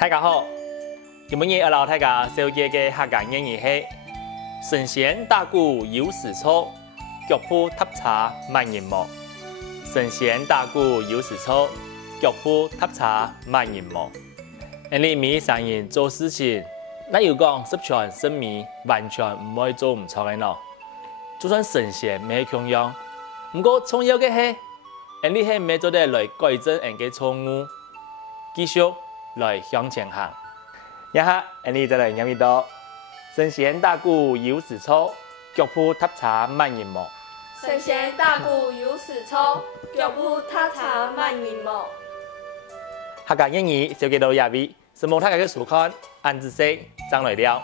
大家好，今日要老大家小姐嘅客家諺语是：神仙打鼓有时错，脚步踏差么人无。神仙打鼓有时错，腳步踏差麼人無。你每生人做事情，那要講十全十美，完全唔可以做唔錯嘅咯。就算神仙未強樣，不過重要嘅係，你係未做得來改正人嘅錯誤，繼續來向前行。一下，你再來念一道：神仙打鼓有時錯，腳步踏差麼人無。神仙打鼓有時錯，腳步踏差麼人無。客家諺語小記到廿位，希望大家嘅收看，按知識，將來了。